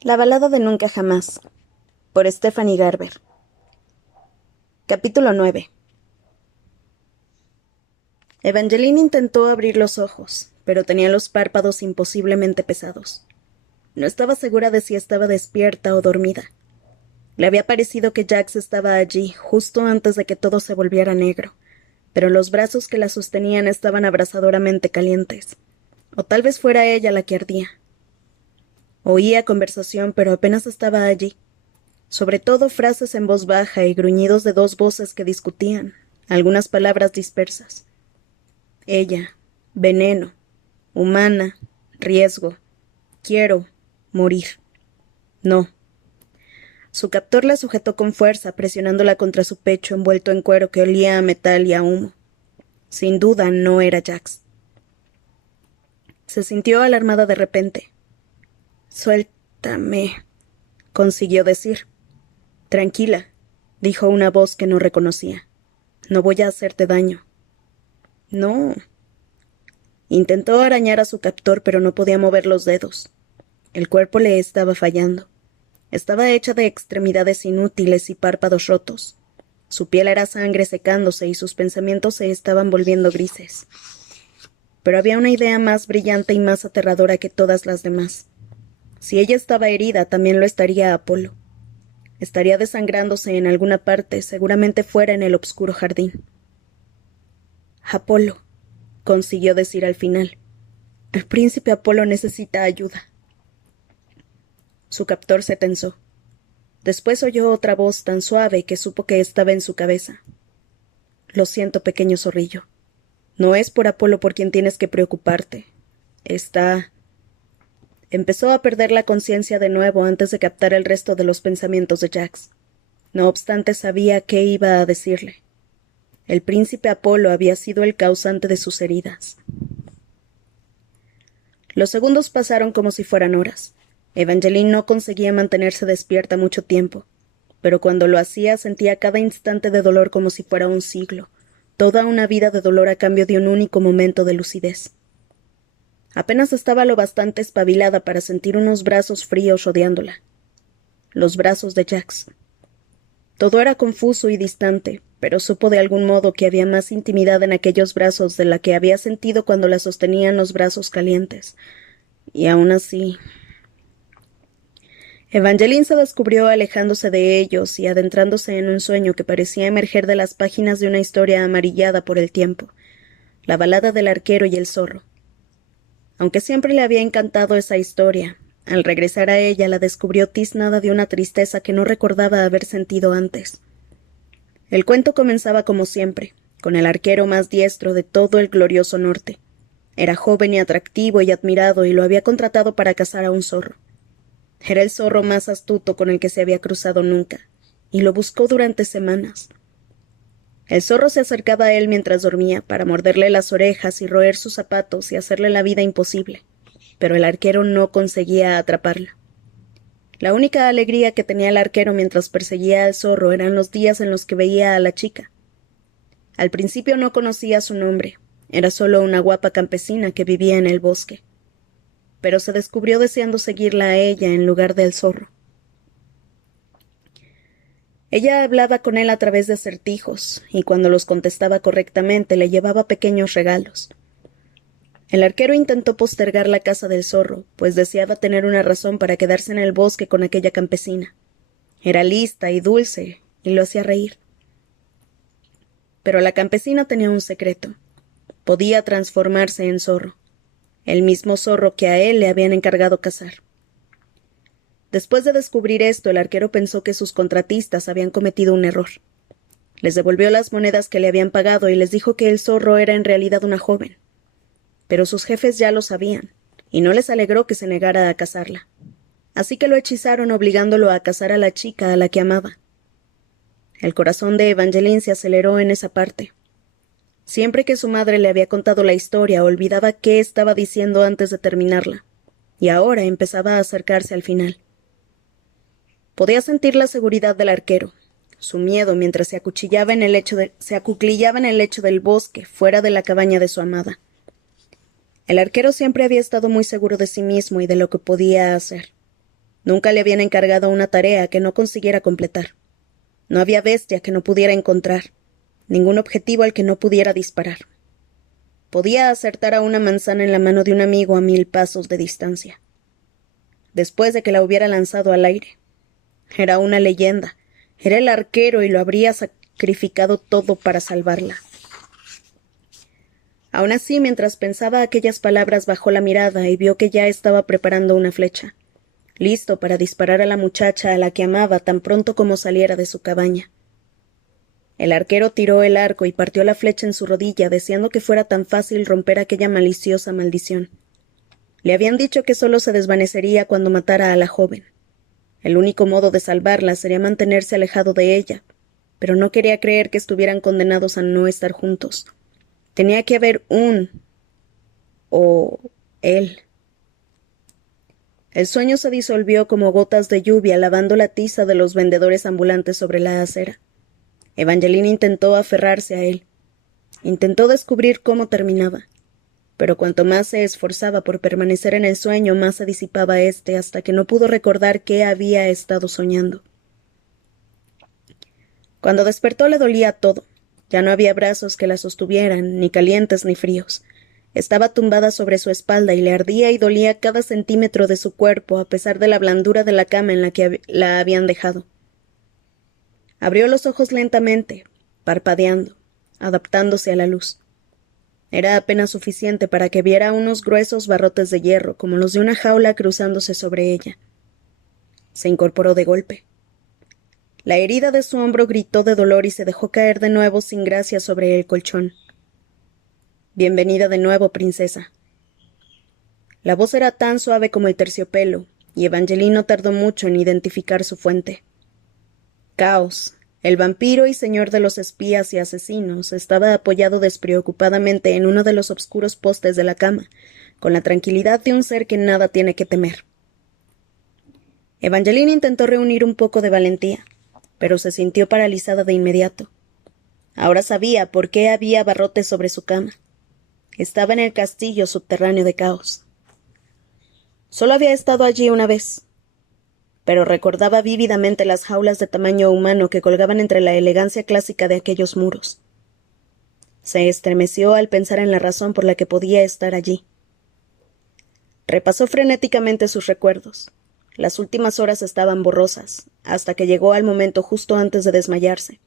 La balada de Nunca Jamás, por Stephanie Garber. Capítulo 9. Evangeline intentó abrir los ojos, pero tenía los párpados imposiblemente pesados. No estaba segura de si estaba despierta o dormida. Le había parecido que Jax estaba allí, justo antes de que todo se volviera negro, pero los brazos que la sostenían estaban abrasadoramente calientes. O tal vez fuera ella la que ardía. Oía conversación, pero apenas estaba allí. Sobre todo frases en voz baja y gruñidos de dos voces que discutían, algunas palabras dispersas. Ella, veneno, humana, riesgo, quiero, morir. No. Su captor la sujetó con fuerza, presionándola contra su pecho envuelto en cuero que olía a metal y a humo. Sin duda no era Jax. Se sintió alarmada de repente. Suéltame, consiguió decir. Tranquila, dijo una voz que no reconocía. No voy a hacerte daño. No. Intentó arañar a su captor, pero no podía mover los dedos. El cuerpo le estaba fallando. Estaba hecha de extremidades inútiles y párpados rotos. Su piel era sangre secándose y sus pensamientos se estaban volviendo grises. Pero había una idea más brillante y más aterradora que todas las demás. Si ella estaba herida, también lo estaría Apolo. Estaría desangrándose en alguna parte, seguramente fuera en el obscuro jardín. Apolo, consiguió decir al final. El príncipe Apolo necesita ayuda. Su captor se tensó. Después oyó otra voz tan suave que supo que estaba en su cabeza. Lo siento, pequeño zorrillo. No es por Apolo por quien tienes que preocuparte. Está... Empezó a perder la conciencia de nuevo antes de captar el resto de los pensamientos de Jax. No obstante, sabía qué iba a decirle. El príncipe Apolo había sido el causante de sus heridas. Los segundos pasaron como si fueran horas. Evangeline no conseguía mantenerse despierta mucho tiempo, pero cuando lo hacía sentía cada instante de dolor como si fuera un siglo, toda una vida de dolor a cambio de un único momento de lucidez. Apenas estaba lo bastante espabilada para sentir unos brazos fríos rodeándola. Los brazos de Jax. Todo era confuso y distante, pero supo de algún modo que había más intimidad en aquellos brazos de la que había sentido cuando la sostenían los brazos calientes. Y aún así... Evangeline se descubrió alejándose de ellos y adentrándose en un sueño que parecía emerger de las páginas de una historia amarillada por el tiempo, la balada del arquero y el zorro. Aunque siempre le había encantado esa historia, al regresar a ella la descubrió tiznada de una tristeza que no recordaba haber sentido antes. El cuento comenzaba como siempre, con el arquero más diestro de todo el glorioso norte. Era joven y atractivo y admirado y lo había contratado para cazar a un zorro. Era el zorro más astuto con el que se había cruzado nunca, y lo buscó durante semanas. El zorro se acercaba a él mientras dormía para morderle las orejas y roer sus zapatos y hacerle la vida imposible, pero el arquero no conseguía atraparla. La única alegría que tenía el arquero mientras perseguía al zorro eran los días en los que veía a la chica. Al principio no conocía su nombre, era solo una guapa campesina que vivía en el bosque. Pero se descubrió deseando seguirla a ella en lugar del zorro. Ella hablaba con él a través de acertijos, y cuando los contestaba correctamente le llevaba pequeños regalos. El arquero intentó postergar la caza del zorro, pues deseaba tener una razón para quedarse en el bosque con aquella campesina. Era lista y dulce, y lo hacía reír. Pero la campesina tenía un secreto. Podía transformarse en zorro. El mismo zorro que a él le habían encargado cazar. Después de descubrir esto, el arquero pensó que sus contratistas habían cometido un error. Les devolvió las monedas que le habían pagado y les dijo que el zorro era en realidad una joven. Pero sus jefes ya lo sabían, y no les alegró que se negara a cazarla. Así que lo hechizaron obligándolo a cazar a la chica a la que amaba. El corazón de Evangeline se aceleró en esa parte. Siempre que su madre le había contado la historia, olvidaba qué estaba diciendo antes de terminarla, y ahora empezaba a acercarse al final. Podía sentir la seguridad del arquero, su miedo mientras se acuclillaba en el lecho del bosque, fuera de la cabaña de su amada. El arquero siempre había estado muy seguro de sí mismo y de lo que podía hacer. Nunca le habían encargado una tarea que no consiguiera completar. No había bestia que no pudiera encontrar, ningún objetivo al que no pudiera disparar. Podía acertar a una manzana en la mano de un amigo a 1000 pasos de distancia. Después de que la hubiera lanzado al aire. Era una leyenda. Era el arquero y lo habría sacrificado todo para salvarla. Aún así, mientras pensaba aquellas palabras, bajó la mirada y vio que ya estaba preparando una flecha, listo para disparar a la muchacha a la que amaba tan pronto como saliera de su cabaña. El arquero tiró el arco y partió la flecha en su rodilla, deseando que fuera tan fácil romper aquella maliciosa maldición. Le habían dicho que solo se desvanecería cuando matara a la joven. El único modo de salvarla sería mantenerse alejado de ella, pero no quería creer que estuvieran condenados a no estar juntos. Tenía que haber o él. El sueño se disolvió como gotas de lluvia lavando la tiza de los vendedores ambulantes sobre la acera. Evangeline intentó aferrarse a él. Intentó descubrir cómo terminaba. Pero cuanto más se esforzaba por permanecer en el sueño, más se disipaba éste hasta que no pudo recordar qué había estado soñando. Cuando despertó le dolía todo. Ya no había brazos que la sostuvieran, ni calientes ni fríos. Estaba tumbada sobre su espalda y le ardía y dolía cada centímetro de su cuerpo, a pesar de la blandura de la cama en la que la habían dejado. Abrió los ojos lentamente, parpadeando, adaptándose a la luz. Era apenas suficiente para que viera unos gruesos barrotes de hierro, como los de una jaula, cruzándose sobre ella. Se incorporó de golpe. La herida de su hombro gritó de dolor y se dejó caer de nuevo sin gracia sobre el colchón. Bienvenida de nuevo, princesa. La voz era tan suave como el terciopelo, y Evangeline no tardó mucho en identificar su fuente. Caos, el vampiro y señor de los espías y asesinos, estaba apoyado despreocupadamente en uno de los oscuros postes de la cama, con la tranquilidad de un ser que nada tiene que temer. Evangeline intentó reunir un poco de valentía, pero se sintió paralizada de inmediato. Ahora sabía por qué había barrotes sobre su cama. Estaba en el castillo subterráneo de Caos. Solo había estado allí una vez, pero recordaba vívidamente las jaulas de tamaño humano que colgaban entre la elegancia clásica de aquellos muros. Se estremeció al pensar en la razón por la que podía estar allí. Repasó frenéticamente sus recuerdos. Las últimas horas estaban borrosas, hasta que llegó al momento justo antes de desmayarse.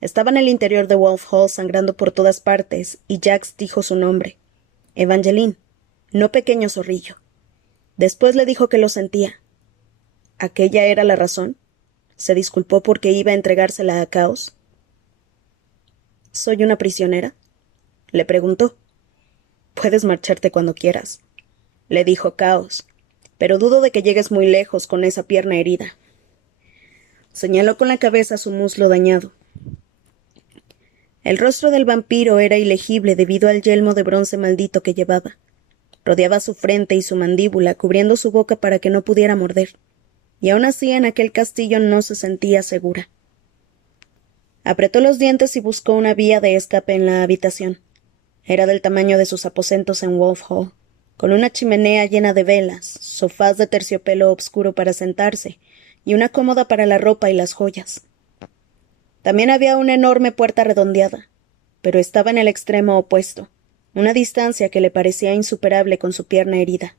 Estaba en el interior de Wolf Hall sangrando por todas partes, y Jax dijo su nombre. Evangeline, no pequeño zorrillo. Después le dijo que lo sentía. ¿Aquella era la razón? ¿Se disculpó porque iba a entregársela a Caos? ¿Soy una prisionera? Le preguntó. Puedes marcharte cuando quieras, le dijo Caos, pero dudo de que llegues muy lejos con esa pierna herida. Señaló con la cabeza su muslo dañado. El rostro del vampiro era ilegible debido al yelmo de bronce maldito que llevaba. Rodeaba su frente y su mandíbula, cubriendo su boca para que no pudiera morder. Y aún así en aquel castillo no se sentía segura. Apretó los dientes y buscó una vía de escape en la habitación. Era del tamaño de sus aposentos en Wolf Hall, con una chimenea llena de velas, sofás de terciopelo obscuro para sentarse, y una cómoda para la ropa y las joyas. También había una enorme puerta redondeada, pero estaba en el extremo opuesto, una distancia que le parecía insuperable con su pierna herida.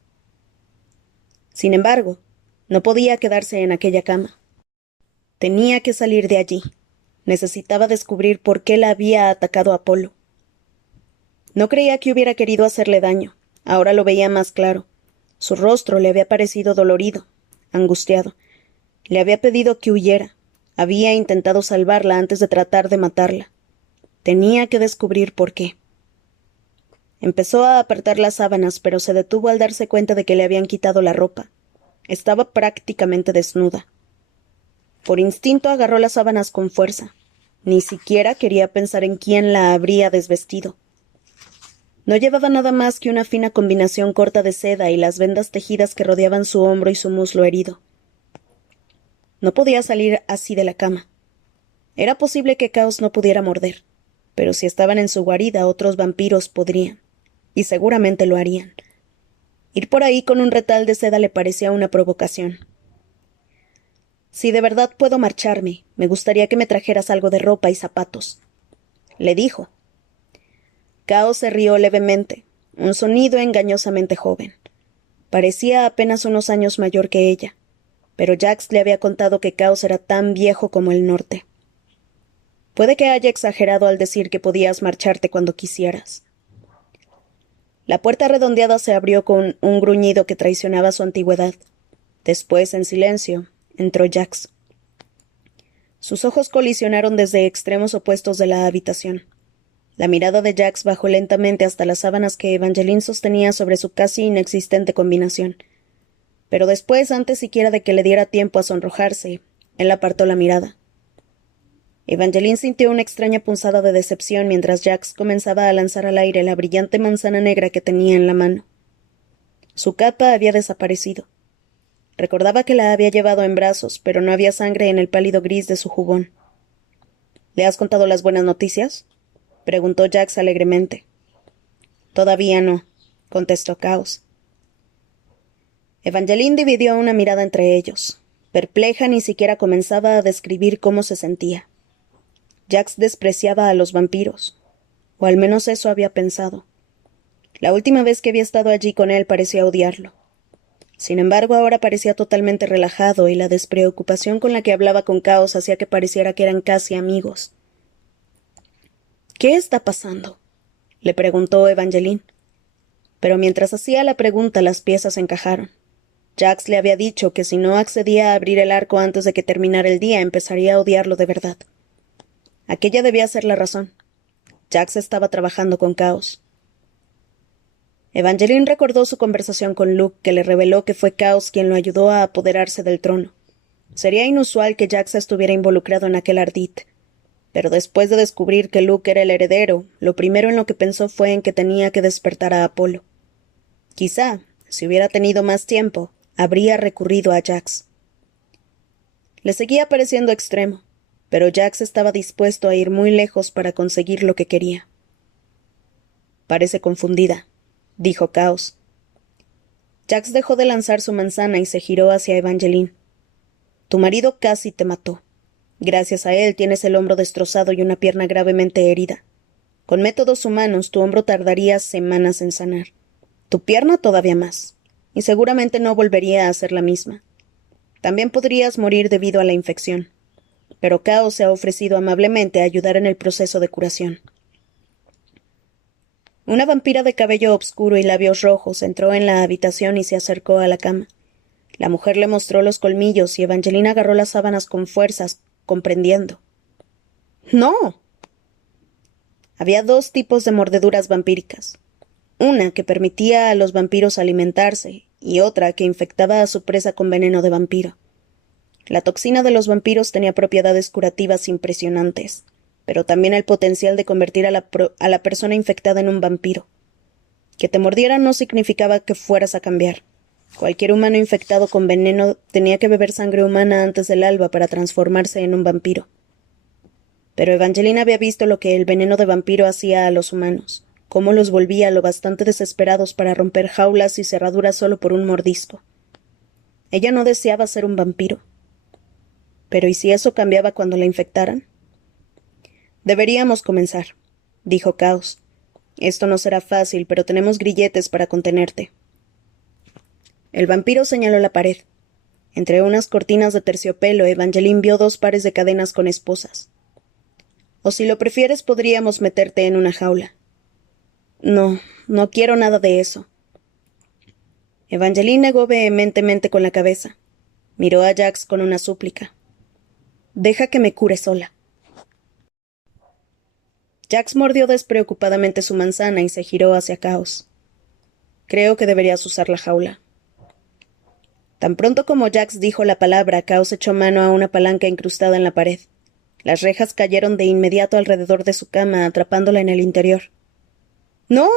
Sin embargo, no podía quedarse en aquella cama. Tenía que salir de allí. Necesitaba descubrir por qué la había atacado Apolo. No creía que hubiera querido hacerle daño. Ahora lo veía más claro. Su rostro le había parecido dolorido, angustiado. Le había pedido que huyera. Había intentado salvarla antes de tratar de matarla. Tenía que descubrir por qué. Empezó a apartar las sábanas, pero se detuvo al darse cuenta de que le habían quitado la ropa. Estaba prácticamente desnuda. Por instinto agarró las sábanas con fuerza. Ni siquiera quería pensar en quién la habría desvestido. No llevaba nada más que una fina combinación corta de seda y las vendas tejidas que rodeaban su hombro y su muslo herido. No podía salir así de la cama. Era posible que Caos no pudiera morder, pero si estaban en su guarida otros vampiros podrían, y seguramente lo harían. Ir por ahí con un retal de seda le parecía una provocación. Si de verdad puedo marcharme, me gustaría que me trajeras algo de ropa y zapatos, le dijo. Cao se rió levemente, un sonido engañosamente joven. Parecía apenas unos años mayor que ella, pero Jax le había contado que Caos era tan viejo como el norte. Puede que haya exagerado al decir que podías marcharte cuando quisieras. La puerta redondeada se abrió con un gruñido que traicionaba su antigüedad. Después, en silencio, entró Jax. Sus ojos colisionaron desde extremos opuestos de la habitación. La mirada de Jax bajó lentamente hasta las sábanas que Evangeline sostenía sobre su casi inexistente combinación. Pero después, antes siquiera de que le diera tiempo a sonrojarse, él apartó la mirada. Evangeline sintió una extraña punzada de decepción mientras Jax comenzaba a lanzar al aire la brillante manzana negra que tenía en la mano. Su capa había desaparecido. Recordaba que la había llevado en brazos, pero no había sangre en el pálido gris de su jubón. ¿Le has contado las buenas noticias?, preguntó Jax alegremente. Todavía no, contestó Caos. Evangeline dividió una mirada entre ellos. Perpleja, ni siquiera comenzaba a describir cómo se sentía. Jax despreciaba a los vampiros, o al menos eso había pensado. La última vez que había estado allí con él parecía odiarlo. Sin embargo, ahora parecía totalmente relajado y la despreocupación con la que hablaba con Caos hacía que pareciera que eran casi amigos. ¿Qué está pasando?, le preguntó Evangeline. Pero mientras hacía la pregunta, las piezas encajaron. Jax le había dicho que si no accedía a abrir el arco antes de que terminara el día, empezaría a odiarlo de verdad. Aquella debía ser la razón. Jax estaba trabajando con Caos. Evangeline recordó su conversación con Luke, que le reveló que fue Caos quien lo ayudó a apoderarse del trono. Sería inusual que Jax estuviera involucrado en aquel ardid. Pero después de descubrir que Luke era el heredero, lo primero en lo que pensó fue en que tenía que despertar a Apolo. Quizá, si hubiera tenido más tiempo, habría recurrido a Jax. Le seguía pareciendo extremo, pero Jax estaba dispuesto a ir muy lejos para conseguir lo que quería. Parece confundida, dijo Caos. Jax dejó de lanzar su manzana y se giró hacia Evangeline. Tu marido casi te mató. Gracias a él tienes el hombro destrozado y una pierna gravemente herida. Con métodos humanos tu hombro tardaría semanas en sanar. Tu pierna todavía más. Y seguramente no volvería a ser la misma. También podrías morir debido a la infección. Pero Caos se ha ofrecido amablemente a ayudar en el proceso de curación. Una vampira de cabello oscuro y labios rojos entró en la habitación y se acercó a la cama. La mujer le mostró los colmillos y Evangelina agarró las sábanas con fuerzas, comprendiendo. ¡No! Había dos tipos de mordeduras vampíricas. Una que permitía a los vampiros alimentarse y otra que infectaba a su presa con veneno de vampiro. La toxina de los vampiros tenía propiedades curativas impresionantes, pero también el potencial de convertir a la persona infectada en un vampiro. Que te mordieran no significaba que fueras a cambiar. Cualquier humano infectado con veneno tenía que beber sangre humana antes del alba para transformarse en un vampiro. Pero Evangelina había visto lo que el veneno de vampiro hacía a los humanos, cómo los volvía lo bastante desesperados para romper jaulas y cerraduras solo por un mordisco. Ella no deseaba ser un vampiro. Pero ¿y si eso cambiaba cuando la infectaran? Deberíamos comenzar, dijo Caos. Esto no será fácil, pero tenemos grilletes para contenerte. El vampiro señaló la pared. Entre unas cortinas de terciopelo, Evangeline vio 2 pares de cadenas con esposas. O si lo prefieres, podríamos meterte en una jaula. No, no quiero nada de eso. Evangeline negó vehementemente con la cabeza. Miró a Jax con una súplica. Deja que me cure sola. Jax mordió despreocupadamente su manzana y se giró hacia Caos. Creo que deberías usar la jaula. Tan pronto como Jax dijo la palabra, Caos echó mano a una palanca incrustada en la pared. Las rejas cayeron de inmediato alrededor de su cama, atrapándola en el interior. ¡No!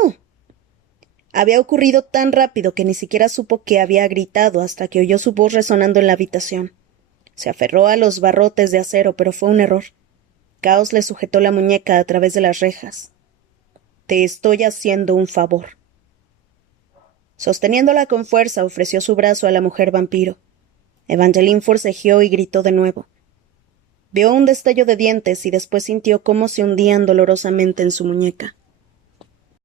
Había ocurrido tan rápido que ni siquiera supo que había gritado hasta que oyó su voz resonando en la habitación. Se aferró a los barrotes de acero, pero fue un error. Caos le sujetó la muñeca a través de las rejas. Te estoy haciendo un favor. Sosteniéndola con fuerza, ofreció su brazo a la mujer vampiro. Evangeline forcejeó y gritó de nuevo. Vio un destello de dientes y después sintió cómo se hundían dolorosamente en su muñeca.